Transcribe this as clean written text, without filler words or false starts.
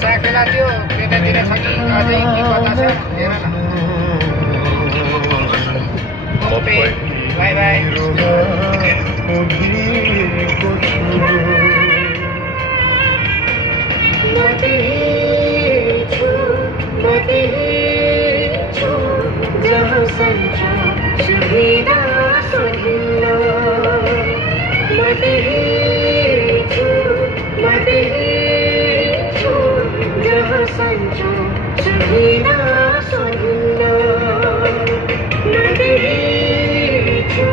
साकेला थियो त्यतातिर छ कि अझै के कता छ हेर न ओके बाई बाई जहाँ संचो सुविधा सुहिलो मते छु जहाँ संचो सुविधा सुहिलो मते छु